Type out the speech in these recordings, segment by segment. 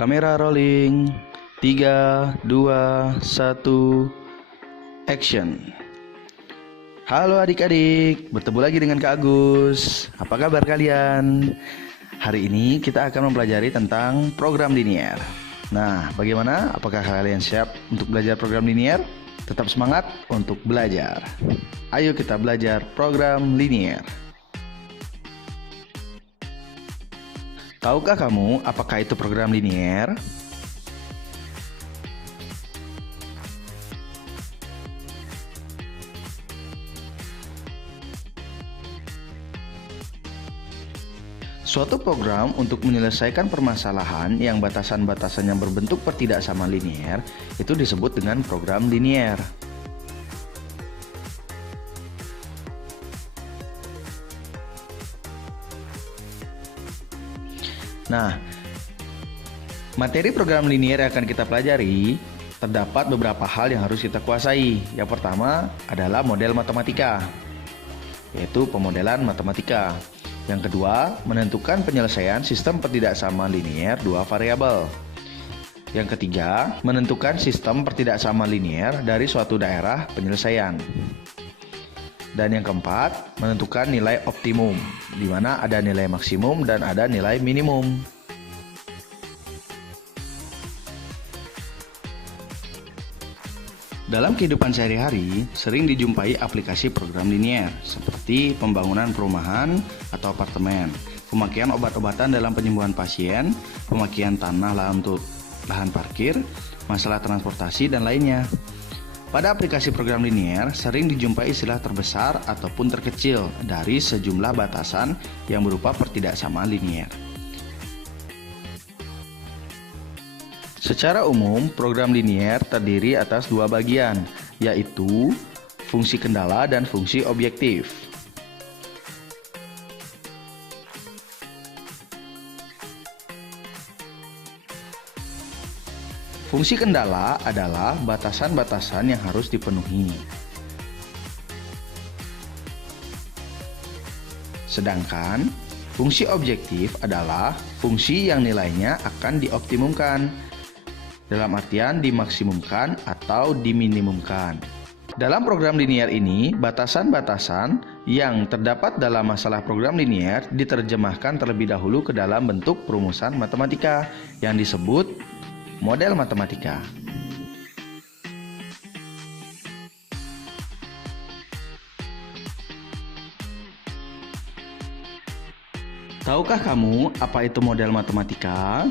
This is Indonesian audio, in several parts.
Kamera rolling. 3, 2, 1, action. Halo adik-adik, bertemu lagi dengan Kak Agus. Apa kabar kalian? Hari ini kita akan mempelajari tentang program linier. Nah, bagaimana? Apakah kalian siap untuk belajar program linier? Tetap semangat untuk belajar. Ayo kita belajar program linier. Tahukah kamu apakah itu program linier? Suatu program untuk menyelesaikan permasalahan yang batasan-batasannya berbentuk pertidaksamaan linier itu disebut dengan program linier. Nah, materi program linier yang akan kita pelajari terdapat beberapa hal yang harus kita kuasai. Yang pertama adalah model matematika, yaitu pemodelan matematika. Yang kedua, menentukan penyelesaian sistem pertidaksamaan linier dua variabel. Yang ketiga, menentukan sistem pertidaksamaan linier dari suatu daerah penyelesaian. Dan yang keempat, menentukan nilai optimum, di mana ada nilai maksimum dan ada nilai minimum. Dalam kehidupan sehari-hari, sering dijumpai aplikasi program linier, seperti pembangunan perumahan atau apartemen, pemakaian obat-obatan dalam penyembuhan pasien, pemakaian tanah untuk lahan parkir, masalah transportasi, dan lainnya. Pada aplikasi program linier, sering dijumpai istilah terbesar ataupun terkecil dari sejumlah batasan yang berupa pertidaksamaan linier. Secara umum, program linier terdiri atas dua bagian, yaitu fungsi kendala dan fungsi objektif. Fungsi kendala adalah batasan-batasan yang harus dipenuhi. Sedangkan fungsi objektif adalah fungsi yang nilainya akan dioptimumkan, dalam artian dimaksimumkan atau diminimumkan. Dalam program linier ini, batasan-batasan yang terdapat dalam masalah program linier diterjemahkan terlebih dahulu ke dalam bentuk perumusan matematika yang disebut model matematika. Tahukah kamu apa itu model matematika?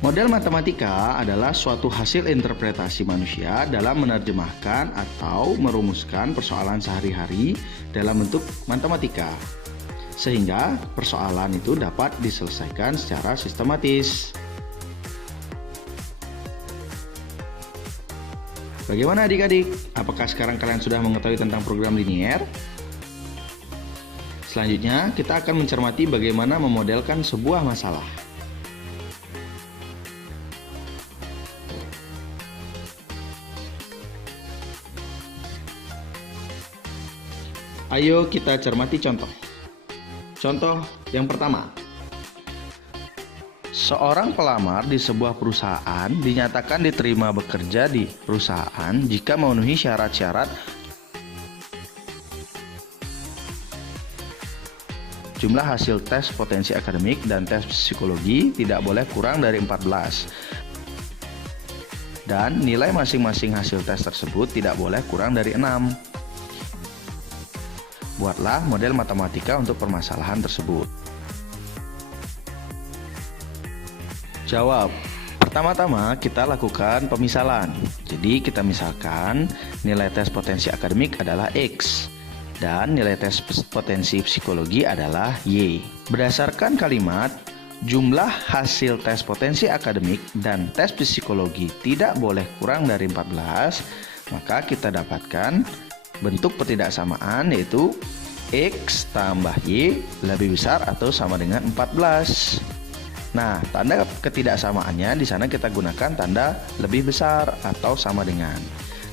Model matematika adalah suatu hasil interpretasi manusia dalam menerjemahkan atau merumuskan persoalan sehari-hari dalam bentuk matematika, sehingga persoalan itu dapat diselesaikan secara sistematis. Bagaimana adik-adik? Apakah sekarang kalian sudah mengetahui tentang program linier? Selanjutnya, kita akan mencermati bagaimana memodelkan sebuah masalah. Ayo kita cermati contoh. Contoh yang pertama. Seorang pelamar di sebuah perusahaan dinyatakan diterima bekerja di perusahaan jika memenuhi syarat-syarat. Jumlah hasil tes potensi akademik dan tes psikologi tidak boleh kurang dari 14. Dan nilai masing-masing hasil tes tersebut tidak boleh kurang dari 6. Buatlah model matematika untuk permasalahan tersebut. Jawab. Pertama-tama kita lakukan pemisalan. Jadi kita misalkan nilai tes potensi akademik adalah X dan nilai tes potensi psikologi adalah Y. Berdasarkan kalimat jumlah hasil tes potensi akademik dan tes psikologi tidak boleh kurang dari 14, maka kita dapatkan bentuk pertidaksamaan yaitu X tambah Y lebih besar atau sama dengan 14. Nah, tanda ketidaksamaannya di sana kita gunakan tanda lebih besar atau sama dengan.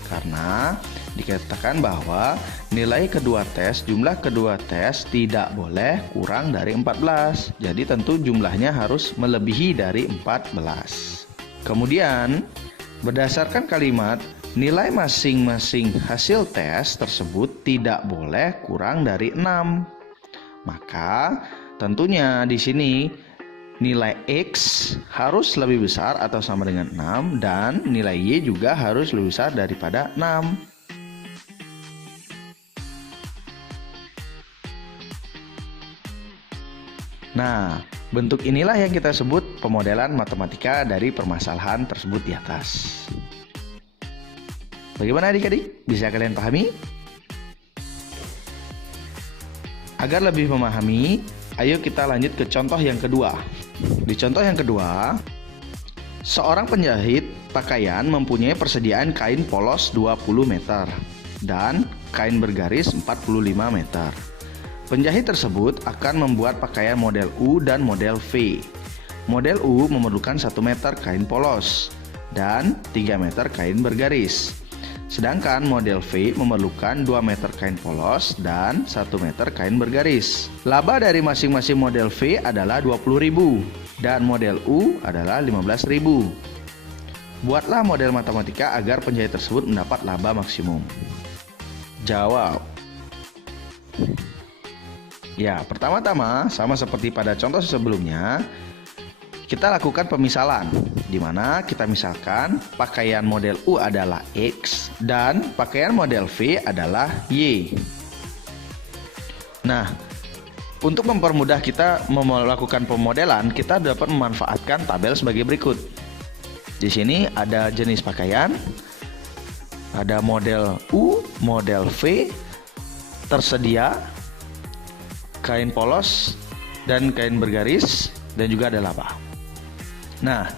Karena dikatakan bahwa nilai kedua tes, jumlah kedua tes tidak boleh kurang dari 14. Jadi tentu jumlahnya harus melebihi dari 14. Kemudian, berdasarkan kalimat nilai masing-masing hasil tes tersebut tidak boleh kurang dari 6. Maka tentunya di sini nilai X harus lebih besar atau sama dengan 6 dan nilai Y juga harus lebih besar daripada 6. Nah, bentuk inilah yang kita sebut pemodelan matematika dari permasalahan tersebut di atas. Bagaimana adik-adik? Bisa kalian pahami? Agar lebih memahami, ayo kita lanjut ke contoh yang kedua. Di contoh yang kedua, seorang penjahit pakaian mempunyai persediaan kain polos 20 meter dan kain bergaris 45 meter. Penjahit tersebut akan membuat pakaian model U dan model V. Model U memerlukan 1 meter kain polos dan 3 meter kain bergaris. Sedangkan model V memerlukan 2 meter kain polos dan 1 meter kain bergaris. Laba dari masing-masing model V adalah 20.000 dan model U adalah 15.000. Buatlah model matematika agar penjahit tersebut mendapat laba maksimum. Jawab. Ya, pertama-tama sama seperti pada contoh sebelumnya, kita lakukan pemisalan, di mana kita misalkan pakaian model U adalah X dan pakaian model V adalah Y. Nah, untuk mempermudah kita melakukan pemodelan, kita dapat memanfaatkan tabel sebagai berikut. Di sini ada jenis pakaian, ada model U, model V, tersedia, kain polos, dan kain bergaris, dan juga ada laba. Nah,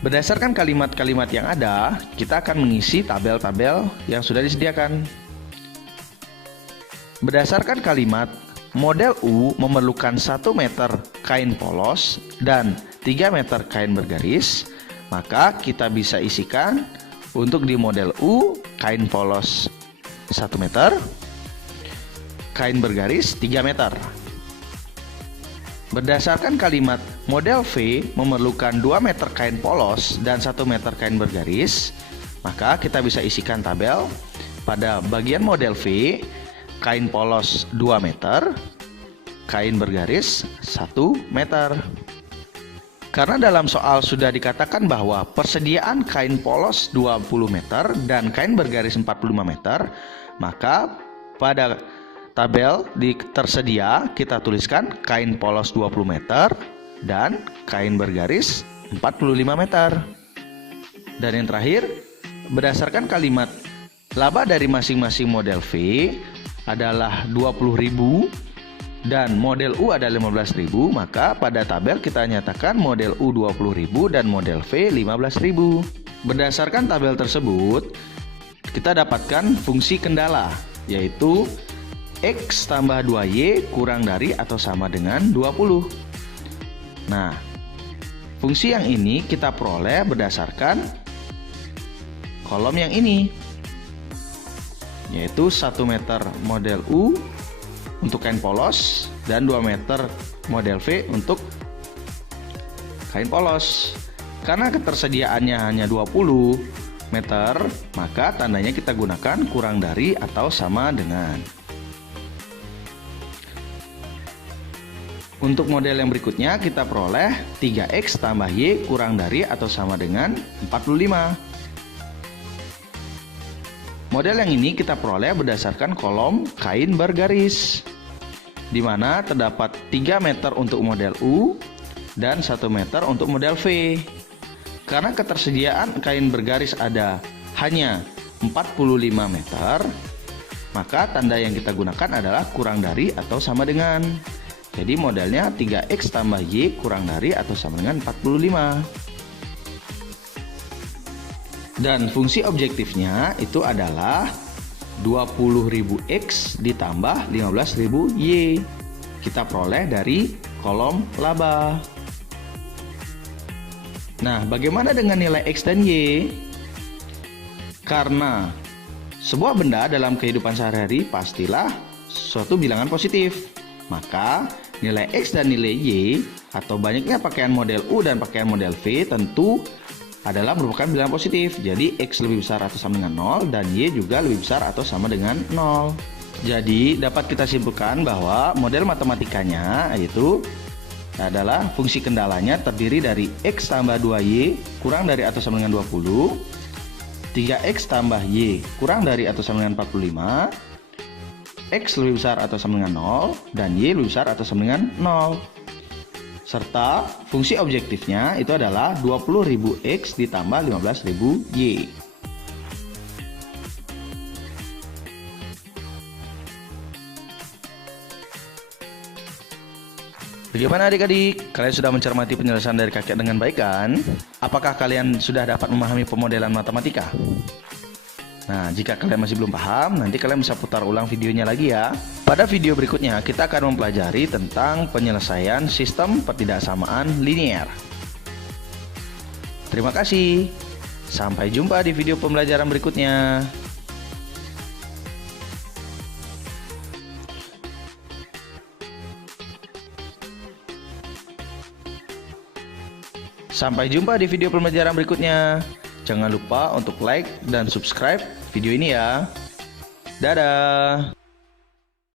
berdasarkan kalimat-kalimat yang ada, kita akan mengisi tabel-tabel yang sudah disediakan. Berdasarkan kalimat, model U memerlukan 1 meter kain polos dan 3 meter kain bergaris, maka kita bisa isikan untuk di model U, kain polos 1 meter, kain bergaris 3 meter. Berdasarkan kalimat model V memerlukan 2 meter kain polos dan 1 meter kain bergaris, maka kita bisa isikan tabel pada bagian model V, kain polos 2 meter, kain bergaris 1 meter. Karena dalam soal sudah dikatakan bahwa persediaan kain polos 20 meter dan kain bergaris 45 meter, maka pada tabel tersedia kita tuliskan kain polos 20 meter dan kain bergaris 45 meter. Dan yang terakhir, berdasarkan kalimat laba dari masing-masing model V adalah 20.000 dan model U adalah 15.000, maka pada tabel kita nyatakan model U 20.000 dan model V 15.000. Berdasarkan tabel tersebut, kita dapatkan fungsi kendala, yaitu X tambah 2Y kurang dari atau sama dengan 20. Nah, fungsi yang ini kita peroleh berdasarkan kolom yang ini, yaitu 1 meter model U untuk kain polos dan 2 meter model V untuk kain polos. Karena ketersediaannya hanya 20 meter, maka tandanya kita gunakan kurang dari atau sama dengan. Untuk model yang berikutnya kita peroleh 3X tambah Y kurang dari atau sama dengan 45. Model yang ini kita peroleh berdasarkan kolom kain bergaris, di mana terdapat 3 meter untuk model U dan 1 meter untuk model V. Karena ketersediaan kain bergaris ada hanya 45 meter, maka tanda yang kita gunakan adalah kurang dari atau sama dengan. Jadi modelnya 3X tambah Y kurang dari atau sama dengan 45. Dan fungsi objektifnya itu adalah 20.000 X ditambah 15.000 Y. Kita peroleh dari kolom laba. Nah, bagaimana dengan nilai X dan Y? Karena sebuah benda dalam kehidupan sehari-hari pastilah suatu bilangan positif. Maka nilai X dan nilai Y atau banyaknya pakaian model U dan pakaian model V tentu adalah merupakan bilangan positif. Jadi X lebih besar atau sama dengan 0 dan Y juga lebih besar atau sama dengan 0. Jadi dapat kita simpulkan bahwa model matematikanya yaitu adalah fungsi kendalanya terdiri dari X tambah 2Y kurang dari atau sama dengan 20, 3X tambah Y kurang dari atau sama dengan 45, X lebih besar atau sama dengan 0, dan Y lebih besar atau sama dengan 0. Serta fungsi objektifnya itu adalah 20.000 X ditambah 15.000 Y. Bagaimana adik-adik? Kalian sudah mencermati penjelasan dari kakek dengan baik kan? Apakah kalian sudah dapat memahami pemodelan matematika? Nah, jika kalian masih belum paham, nanti kalian bisa putar ulang videonya lagi ya. Pada video berikutnya, kita akan mempelajari tentang penyelesaian sistem pertidaksamaan linier. Terima kasih. Sampai jumpa di video pembelajaran berikutnya. Sampai jumpa di video pembelajaran berikutnya. Jangan lupa untuk like dan subscribe video ini ya. Dadah.